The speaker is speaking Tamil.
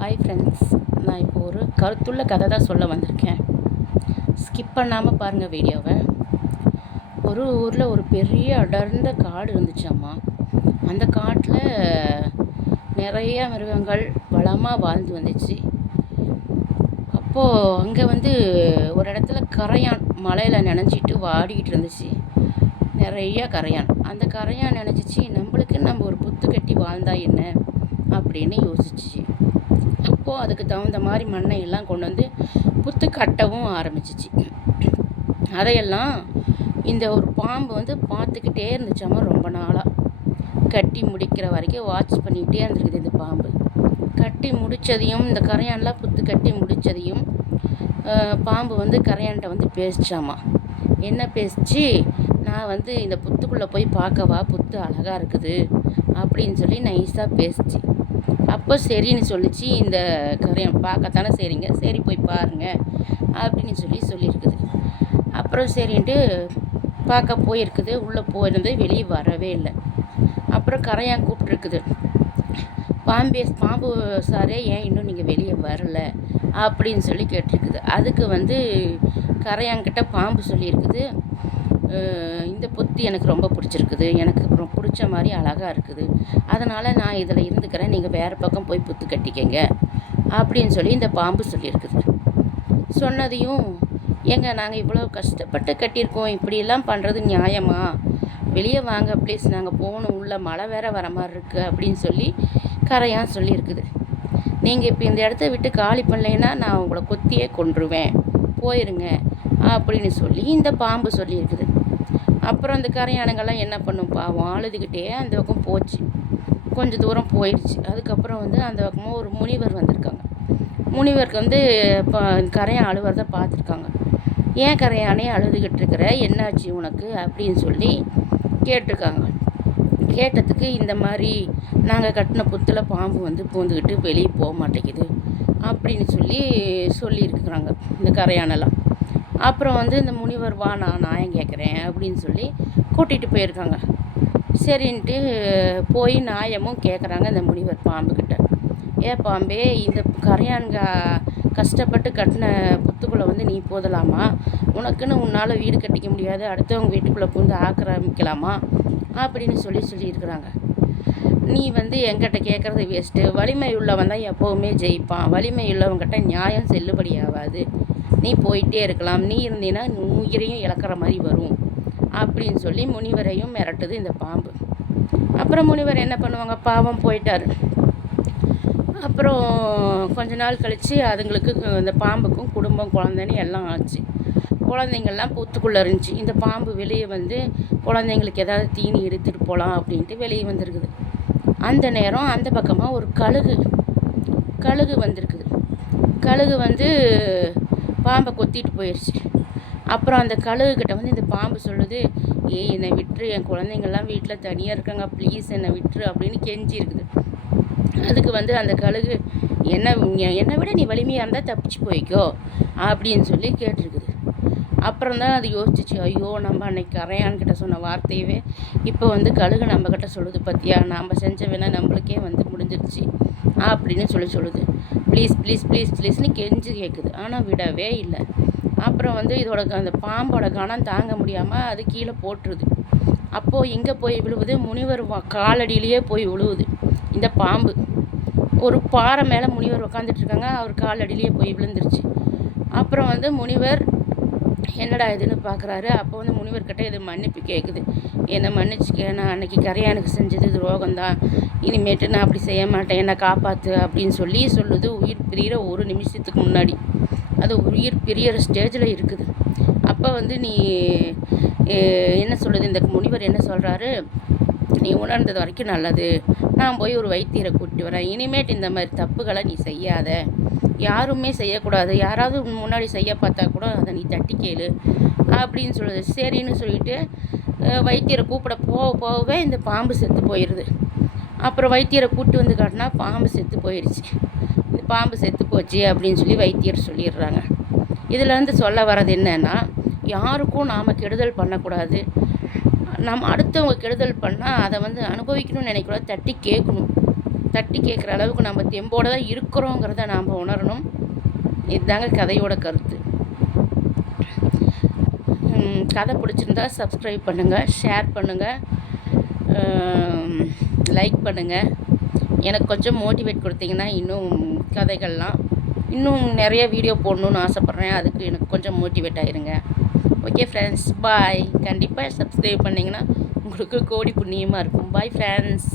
ஹாய் ஃப்ரெண்ட்ஸ், நான் இப்போ ஒரு கருத்துள்ள கதை தான் சொல்ல வந்திருக்கேன். ஸ்கிப் பண்ணாமல் பாருங்கள் வீடியோவை. ஒரு ஊரில் ஒரு பெரிய அடர்ந்த காடு இருந்துச்சாம்மா. அந்த காட்டில் நிறைய மிருகங்கள் வளமாக வாழ்ந்து வந்துச்சு. அப்போது அங்கே ஒரு இடத்துல கரையான் மலையில் நனைஞ்சிட்டு வாடிக்கிட்டு இருந்துச்சு. நிறைய கரையான். அந்த கரையான் நினச்சிச்சு, நம்ம ஒரு புத்து கட்டி வாழ்ந்தா என்ன அப்படின்னு யோசிச்சிச்சு. அப்போது அதுக்கு தகுந்த மாதிரி மண்ணையெல்லாம் கொண்டு வந்து புத்து கட்டவும் ஆரம்பிச்சிச்சு. அதையெல்லாம் இந்த ஒரு பாம்பு பார்த்துக்கிட்டே இருந்துச்சாமா. ரொம்ப நாளாக கட்டி முடிக்கிற வரைக்கும் வாட்ச் பண்ணிக்கிட்டே இருந்திருக்குது. இந்த பாம்பு கட்டி முடித்ததையும், இந்த கரையான்லாம் புத்து கட்டி முடித்ததையும் பாம்பு கரையான்கிட்ட பேசிச்சாமா. என்ன பேசிச்சு, நான் இந்த புத்துக்குள்ளே போய் பார்க்கவா, புத்து அழகாக இருக்குது அப்படின்னு சொல்லி நைஸாக பேசிச்சு. அப்போ சரின்னு சொல்லிச்சு. இந்த கரையான் பார்க்கத்தானே சரிங்க, சரி போய் பாருங்க அப்படின்னு சொல்லியிருக்குது. அப்புறம் சரின்ட்டு பார்க்க போயிருக்குது. உள்ளே போயிருந்து வெளியே வரவே இல்லை. அப்புறம் கரையான் கூப்பிட்டுருக்குது, பாம்பு சாரே ஏன் இன்னும் நீங்கள் வெளியே வரலை அப்படின்னு சொல்லி கேட்டிருக்குது. அதுக்கு கரையான்கிட்ட பாம்பு சொல்லியிருக்குது, இந்த புத்து எனக்கு ரொம்ப பிடிச்சிருக்குது, எனக்கு ரொம்ப பிடிச்ச மாதிரி அழகாக இருக்குது, அதனால் நான் இதில் இருந்துக்கிறேன், நீங்கள் வேறு பக்கம் போய் புத்து கட்டிக்கங்க அப்படின்னு சொல்லி இந்த பாம்பு சொல்லியிருக்குது. சொன்னதையும், ஏங்க நாங்கள் இவ்வளோ கஷ்டப்பட்டு கட்டியிருக்கோம், இப்படியெல்லாம் பண்ணுறது நியாயமா, வெளியே வாங்க ப்ளீஸ், நாங்கள் போகணும், உள்ள மழை வேற வர மாதிரி இருக்குது அப்படின்னு சொல்லி கரையான் சொல்லியிருக்குது. நீங்கள் இப்போ இந்த இடத்த விட்டு காலி பண்ணலைன்னா நான் உங்களை கொத்தியே கொன்றுவேன், போயிருங்க அப்படின்னு சொல்லி இந்த பாம்பு சொல்லியிருக்குது. அப்புறம் அந்த கரையானுங்கள்லாம் என்ன பண்ணும் பாவம், அழுதுகிட்டே அந்த பக்கம் போச்சு. கொஞ்சம் தூரம் போயிடுச்சு. அதுக்கப்புறம் அந்த பக்கமாக ஒரு முனிவர் வந்திருக்காங்க. முனிவருக்கு இப்போ கரையான் அழுவறதை பார்த்துருக்காங்க. ஏன் கரையானே அழுதுகிட்டு இருக்கிற, என்னாச்சு உனக்கு அப்படின்னு சொல்லி கேட்டிருக்காங்க. கேட்டதுக்கு, இந்த மாதிரி நாங்கள் கட்டின புத்தில் பாம்பு பூந்துக்கிட்டு வெளியே போக மாட்டேங்குது அப்படின்னு சொல்லியிருக்கிறாங்க இந்த கரையானெல்லாம். அப்புறம் இந்த முனிவர், வா நான் நியாயம் கேட்குறேன் அப்படின்னு சொல்லி கூட்டிகிட்டு போயிருக்காங்க. சரின்ட்டு போய் நியாயமும் கேட்குறாங்க இந்த முனிவர் பாம்புக்கிட்ட. பாம்பே, இந்த கரையான்க கஷ்டப்பட்டு கட்டின புத்துக்குள்ளே நீ போதலாமா, உனக்குன்னு உன்னால் வீடு கட்டிக்க முடியாது, அடுத்தவங்க வீட்டுக்குள்ளே பூந்து ஆக்கிரமிக்கலாமா அப்படின்னு சொல்லியிருக்கிறாங்க. நீ என்கிட்ட கேட்குறது வேஸ்ட்டு, வலிமை உள்ளவன் தான் எப்போவுமே ஜெயிப்பான், வலிமை உள்ளவங்கிட்ட நியாயம் செல்லுபடி ஆகாது, நீ போயிட்டே இருக்கலாம், நீ இருந்தீன்னா உயிரையும் இழக்கிற மாதிரி வரும் அப்படின்னு சொல்லி முனிவரையும் மிரட்டுது இந்த பாம்பு. அப்புறம் முனிவர் என்ன பண்ணுவாங்க, பாவம் போயிட்டார். அப்புறம் கொஞ்ச நாள் கழித்து அதுங்களுக்கு, இந்த பாம்புக்கும் குடும்பம் குழந்தைன்னு எல்லாம் ஆச்சு. குழந்தைங்கள்லாம் புத்துக்குள்ளே இருந்துச்சு. இந்த பாம்பு வெளியே குழந்தைங்களுக்கு ஏதாவது தீனி எடுத்துகிட்டு போகலாம் அப்படின்ட்டு வெளியே வந்திருக்குது. அந்த நேரம் அந்த பக்கமாக ஒரு கழுகு வந்திருக்குது. கழுகு பாம்பை கொத்திட்டு போயிடுச்சு. அப்புறம் அந்த கழுகுக்கிட்ட இந்த பாம்பு சொல்லுது, என்னை விட்டுரு, என் குழந்தைங்கள்லாம் வீட்டில் தனியாக இருக்காங்க, ப்ளீஸ் என்னை விட்டுரு அப்படின்னு கெஞ்சி இருக்குது. அதுக்கு அந்த கழுகு, என்னை விட நீ வலிமையாக இருந்தால் தப்பிச்சு போய்க்கோ அப்படின்னு சொல்லி கேட்டிருக்குது. அப்புறம் தான் அது யோசிச்சிச்சு, ஐயோ நம்ம அன்னைக்கு கரையான்கிட்ட சொன்ன வார்த்தையவே இப்போ கழுகு நம்மக்கிட்ட சொல்லுது, பார்த்தியா நாம் செஞ்ச வேணா நம்மளுக்கே முடிஞ்சிருச்சு அப்படின்னு சொல்லுது. ப்ளீஸ் ப்ளீஸ் ப்ளீஸ் ப்ளீஸ்னு கெஞ்சி கேட்குது. ஆனால் விடவே இல்லை. அப்புறம் இதோட அந்த பாம்போட கனம் தாங்க முடியாமல் அது கீழே போட்டுருது. அப்போது எங்கே போய் விழுவுது, முனிவர் காலடியிலேயே போய் விழுவுது இந்த பாம்பு. ஒரு பாறை மேலே முனிவர் உட்காந்துட்ருக்காங்க, அவர் காலடியிலேயே போய் விழுந்துருச்சு. அப்புறம் முனிவர் என்னடா இதுன்னு பார்க்குறாரு. அப்போ முனிவர்கிட்ட இது மன்னிப்பு கேட்குது, என்னை மன்னிச்சுக்க, நான் அன்னைக்கு கரையானுக்கு செஞ்சது துரோகம்தான், இனிமேட்டு நான் அப்படி செய்ய மாட்டேன், என்னை காப்பாற்று அப்படின்னு சொல்லுது. உயிர் பிரிகிற ஒரு நிமிஷத்துக்கு முன்னாடி அது உயிர் பிரியிற ஸ்டேஜில் இருக்குது. அப்போ நீ என்ன சொல்லுது, இந்த முனிவர் என்ன சொல்கிறாரு, நீ உணர்ந்தது வரைக்கும் நல்லது, நான் போய் ஒரு வைத்தியரை கூப்பிட்டு வரேன், இனிமேட்டு இந்த மாதிரி தப்புகளை நீ செய்யாத, யாருமே செய்யக்கூடாது, யாராவது முன்னாடி செய்ய பார்த்தா கூட அதை நீ தட்டி கேளு அப்படின்னு சொல்லுது. சரின்னு சொல்லிட்டு வைத்தியரை கூப்பிட போகவே இந்த பாம்பு செத்து போயிடுது. அப்புறம் வைத்தியரை கூப்பிட்டு காட்டினா பாம்பு செத்து போயிடுச்சு. இந்த பாம்பு செத்து போச்சு அப்படின்னு சொல்லி வைத்தியர் சொல்லிடுறாங்க. இதில் சொல்ல வர்றது என்னன்னா, யாருக்கும் நாம் கெடுதல் பண்ணக்கூடாது, நம்ம அடுத்தவங்க கெடுதல் பண்ணால் அதை அனுபவிக்கணும்னு நினைக்கூடாது, தட்டி கேட்கணும். தட்டி கேட்குற அளவுக்கு நம்ம தெம்போடு தான் இருக்கிறோங்கிறத நாம் உணரணும். இதுதாங்க கதையோட கருத்து. கதை பிடிச்சிருந்தா சப்ஸ்கிரைப் பண்ணுங்கள், ஷேர் பண்ணுங்கள், லைக் பண்ணுங்கள். எனக்கு கொஞ்சம் மோட்டிவேட் கொடுத்தீங்கன்னா இன்னும் கதைகள்லாம் இன்னும் நிறைய வீடியோ போடணுன்னு ஆசைப்பட்றேன். அதுக்கு எனக்கு கொஞ்சம் மோட்டிவேட் ஆகிருங்க. ஓகே ஃப்ரெண்ட்ஸ், பாய். கண்டிப்பாக சப்ஸ்கிரைப் பண்ணிங்கன்னா உங்களுக்கு கோடி புண்ணியமாக இருக்கும். Bye friends.